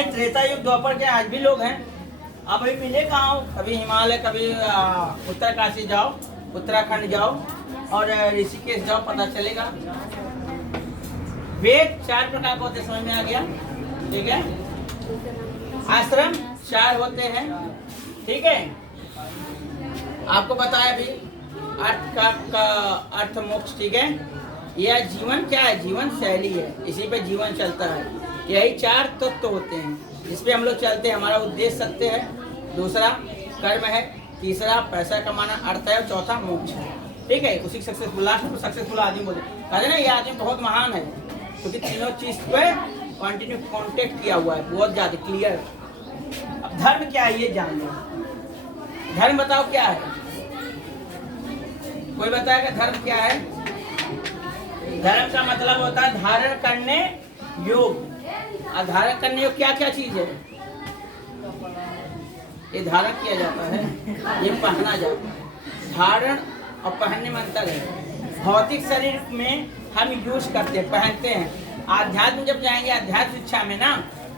नहीं, त्रेता युग द्वापर के आज भी लोग हैं। आप अभी मिले कहाँ हो? कभी हिमालय, कभी उत्तरकाशी जाओ, उत्तराखंड जाओ और ऋषिकेश जाओ, पता चलेगा। वेद 4 प्रकार के होते, समझ में आ गया? ठीक है। आश्रम 4 होते हैं, ठीक है। आपको बताया भी अर्थ का अर्थ मोक्ष, ठीक है। यह जीवन क्या है? जीवन शैली है, इसी पे जीवन चलता है। यही 4 तत्व होते हैं, इस पे हम लोग चलते हैं। हमारा उद्देश्य सत्य है, दूसरा कर्म है, तीसरा पैसा कमाना, अर्थ है, और चौथा मोक्ष है, ठीक है। उसी सक्सेसफुल, लास्ट में सक्सेसफुल आदमी बोले, कहते ना ये आदमी बहुत महान है, क्योंकि तीनों चीज पे कंटिन्यू कांटेक्ट किया हुआ है, बहुत ज्यादा क्लियर। अब धर्म क्या है ये जान लो। धर्म बताओ क्या है? कोई बताएगा धर्म क्या है? धर्म का मतलब होता है धारण करने योग। और धारण करने योग क्या क्या चीज है? ये धारण किया जाता है, ये पहना जाता है। धारण और पहनने में अंतर है। भौतिक शरीर में हम यूज करते हैं, पहनते हैं। आध्यात्म जब जाएंगे आध्यात्म शिक्षा में ना,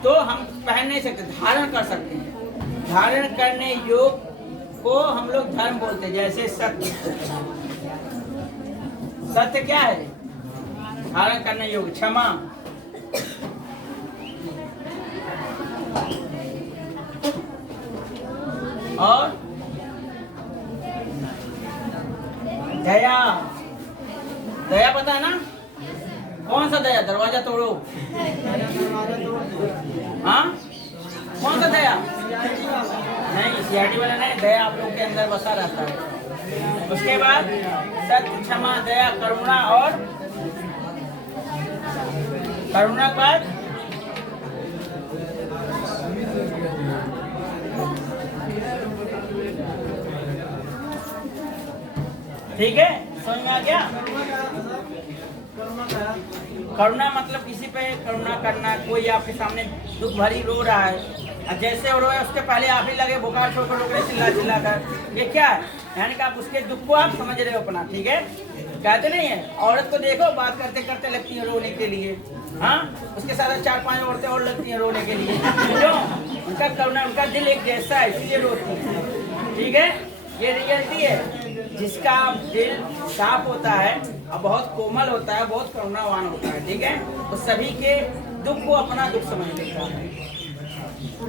तो हम पहन नहीं सकते, धारण कर सकते हैं। धारण करने योग को हम लोग धर्म बोलते हैं। जैसे सत्य, सत्य क्या है? धारण करने योग। क्षमा, और दया। दया पता है ना? कौन सा दया? दरवाजा तोड़ो, हाँ? कौन सा दया? नहीं, सीआरटी वाला नहीं, दया आप लोग के अंदर बसा रहता है। उसके बाद सत्य, क्षमा, दया, करुणा, और करुणा का ठीक है, समझ में आ गया? करुणा मतलब किसी पे करुणा करना। कोई आपके सामने दुख भरी रो रहा है, और जैसे वो रोए उसके पहले आप ही लगे बुखार छोड़ कर चिल्ला चिल्ला कर, ये क्या है? यानी कि आप उसके दुख को आप समझ रहे हो अपना, ठीक है। कहते नहीं है, औरत को देखो बात करते करते लगती है रोने के लिए, हाँ, उसके साथ 4-5 औरतें और लगती हैं रोने के लिए, क्यों? उनका करुणा, उनका दिल एक जैसा है, इसलिए रोती है, ठीक है। ये रियलिटी है। जिसका दिल साफ होता है और बहुत कोमल होता है, बहुत करुणावान होता है, ठीक है, तो सभी के दुख को अपना दुख समझ लेता है।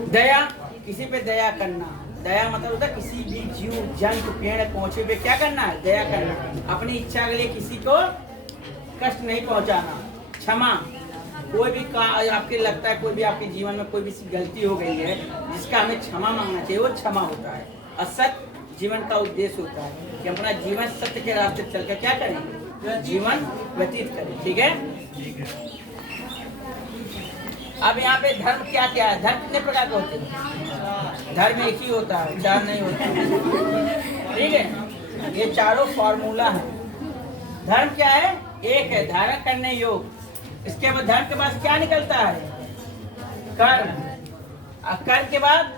दया, किसी पे दया करना। दया मतलब होता है किसी भी जीव जंतु पेड़ पौधे पे क्या करना है? दया करना। अपनी इच्छा के लिए किसी को कष्ट नहीं पहुंचाना। क्षमा, कोई भी आपके लगता है कोई भी आपके जीवन में कोई भी गलती हो गई है जिसका हमें क्षमा मांगना चाहिए, वो क्षमा होता है। और सत्य जीवन का उद्देश्य होता है कि अपना जीवन सत्य के रास्ते चलकर क्या करें? जीवन व्यतीत करें, ठीक है। अब यहाँ पे धर्म क्या क्या है? धर्म कितने प्रकार के होते हैं? धर्म एक ही होता है, 4 नहीं होता, ठीक है। ये चारों फॉर्मूला है। धर्म क्या है? एक है धारण करने योग। इसके बाद धर्म के बाद क्या निकलता है? कर्म। और कर्म के बाद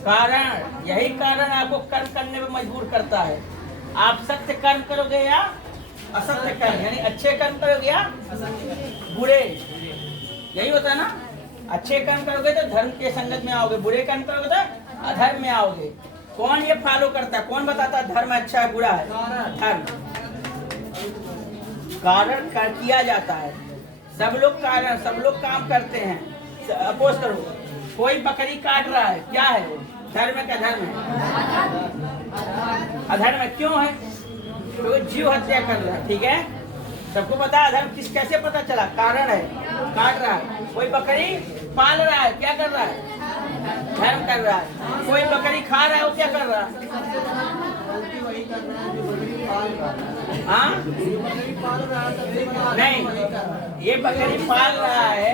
कारण। यही कारण आपको कर्म करने में मजबूर करता है। आप सत्य कर्म करोगे या असत्य कर्म, यानी अच्छे कर्म करोगे या बुरे, यही होता है ना। अच्छे कर्म करोगे तो धर्म के संगत में आओगे, बुरे कर्म करोगे तो अधर्म में आओगे। कौन ये फॉलो करता है? कौन बताता है धर्म अच्छा है बुरा है? धर्म। कारण कर किया जाता है, सब लोग कारण, सब लोग काम करते हैं। अपोज करो, कोई बकरी काट रहा है, क्या है वो? धर्म का धर्म है, अधर्म है। क्यों है? तो जीव हत्या कर रहा है, ठीक है। सबको पता है अधर्म किस कैसे पता चला? कारण है, काट रहा है। कोई बकरी पाल रहा है, क्या कर रहा है? धर्म कर रहा है। कोई बकरी खा रहा है, वो क्या कर रहा है? हाँ नहीं, ये बकरी पाल रहा है,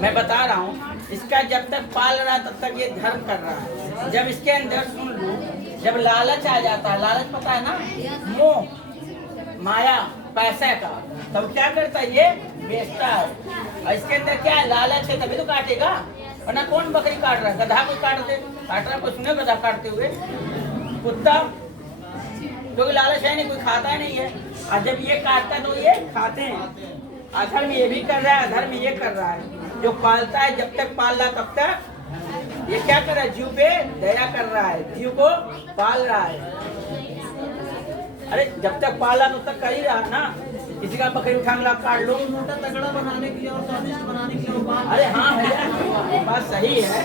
मैं बता रहा हूँ। इसका जब तक पाल रहा है तब तक ये धर्म कर रहा है। जब इसके अंदर सुन लो, जब लालच आ जाता है, लालच पता है ना, मोह, माया, पैसे का, तब क्या करता है? ये बेचता है। और इसके अंदर क्या है? लालच है, तभी तो काटेगा, वरना कौन बकरी काट रहा है? गधा कोई काट रहा, कोई सुने गधा काटते हुए? कुत्ता, क्योंकि लालच है नहीं, कोई खाता नहीं है। और जब ये काटता है तो ये खाते हैं, अधर्म ये भी कर रहा है, अधर्म ये कर रहा है। जो पालता है जब तक पाल रहा तब तक ये क्या कर रहा है, जीव पे दया कर रहा है, जीव को पाल रहा है। अरे जब तक पाला तब तक कर ही रहा ना। किसी का बकरी उठा ला काट लो, मोटा तगड़ा बनाने के लिए और स्वादिष्ट बनाने के लिए अरे हाँ भैया बात सही है।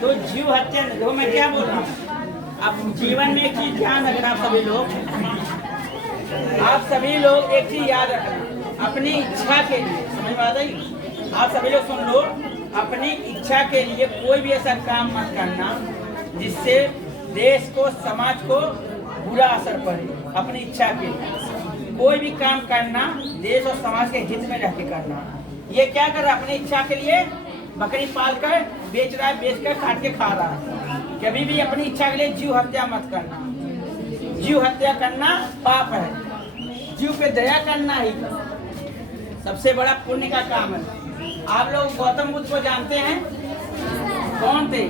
तो जीव हत्या देखो मैं क्या बोल रहा हूँ। अब जीवन में एक चीज ध्यान रखना आप सभी लोग एक चीज याद रखना, अपनी इच्छा के लिए, समझ में आता है? आप सभी लोग सुन लो, अपनी इच्छा के लिए कोई भी ऐसा काम मत करना जिससे देश को, समाज को बुरा असर पड़े। अपनी इच्छा के लिए कोई भी काम करना देश और समाज के हित में रह के करना। ये क्या कर रहा है, अपनी इच्छा के लिए बकरी पाल कर बेच रहा है, बेच कर काट के खा रहा है। कभी भी अपनी इच्छा के लिए जीव हत्या मत करना। जीव हत्या करना पाप है। जीव पे दया करना ही सबसे बड़ा पुण्य का काम है। आप लोग गौतम बुद्ध को जानते हैं? कौन थे?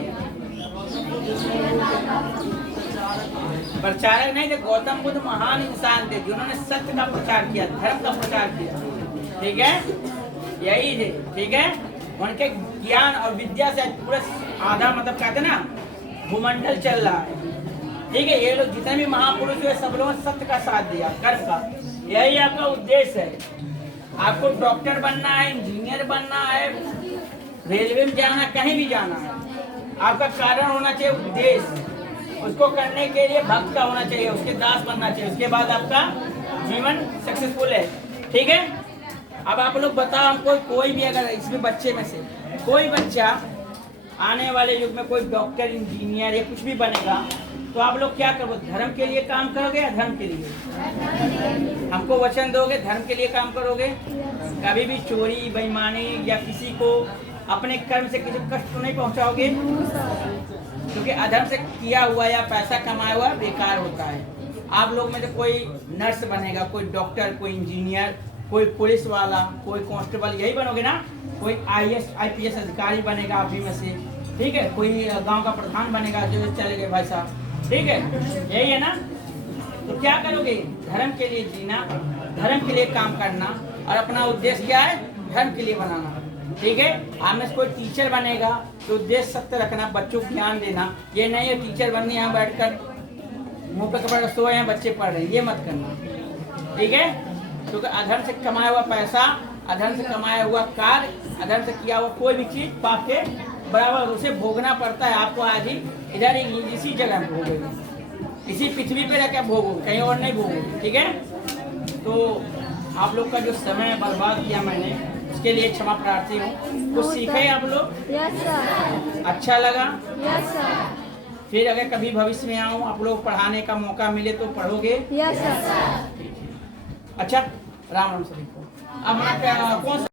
प्रचारक नहीं थे। गौतम बुद्ध महान इंसान थे जिन्होंने सत्य का प्रचार किया, धर्म का प्रचार किया। ठीक है, यही थे। ठीक है, उनके ज्ञान और विद्या से पूरा आधा मतलब कहते ना भूमंडल चल रहा है। ठीक है, ये लोग जितने भी महापुरुष हुए सब लोगों ने सत्य का साथ दिया, कर्म का। यही आपका उद्देश्य है। आपको डॉक्टर बनना है, इंजीनियर बनना है, रेलवे में जाना, कहीं भी जाना है, आपका कारण होना चाहिए उद्देश्य। उसको करने के लिए भक्त का होना चाहिए, उसके दास बनना चाहिए, उसके बाद आपका जीवन सक्सेसफुल है। ठीक है, अब आप लोग बताओ हमको, कोई भी अगर इसमें बच्चे में से कोई बच्चा आने वाले युग में कोई डॉक्टर, इंजीनियर या कुछ भी बनेगा तो आप लोग क्या करोगे? धर्म के लिए काम करोगे या धर्म के लिए? हमको वचन दोगे धर्म के लिए काम करोगे? कभी भी चोरी, बेईमानी या किसी को अपने कर्म से किसी कष्ट तो नहीं पहुंचाओगे? क्योंकि अधर्म से किया हुआ या पैसा कमाया हुआ बेकार होता है। आप लोग में से कोई नर्स बनेगा, कोई डॉक्टर, कोई इंजीनियर, कोई पुलिस वाला, कोई कांस्टेबल, यही बनोगे ना? कोई IAS IPS अधिकारी बनेगा आप ही में से। ठीक है, कोई गांव का प्रधान बनेगा, जो चले गए भाई साहब। ठीक है, यही है ना? तो क्या करोगे? धर्म के लिए जीना, धर्म के लिए काम करना, और अपना उद्देश्य क्या है? धर्म के लिए बनाना। ठीक है, आप में से कोई टीचर बनेगा तो उद्देश्य सत्य रखना, बच्चों को ज्ञान देना। ये नहीं है टीचर बनने यहाँ बैठकर मुंह पे कपड़ा सोए हैं बच्चे पढ़ रहे हैं, ये मत करना। ठीक है, क्योंकि अधर्म से कमाया हुआ पैसा, अधर्म से कमाया हुआ कार्य, अधर्म से किया हुआ कोई भी चीज पाप के बराबर, उसे भोगना पड़ता है। आपको आज ही इधर इसी जगह भोगेगा, इसी पृथ्वी पे रहकर भोगो, कहीं और नहीं भोगो। ठीक है, तो आप लोग का जो समय बर्बाद किया मैंने, उसके लिए क्षमा प्रार्थी हूँ। कुछ सीखे आप लोग? Yes sir. अच्छा लगा? Yes sir. फिर अगर कभी भविष्य में आऊँ, आप लोग पढ़ाने का मौका मिले तो पढ़ोगे? Yes sir. अच्छा, राम राम सभी को। अब कौन सा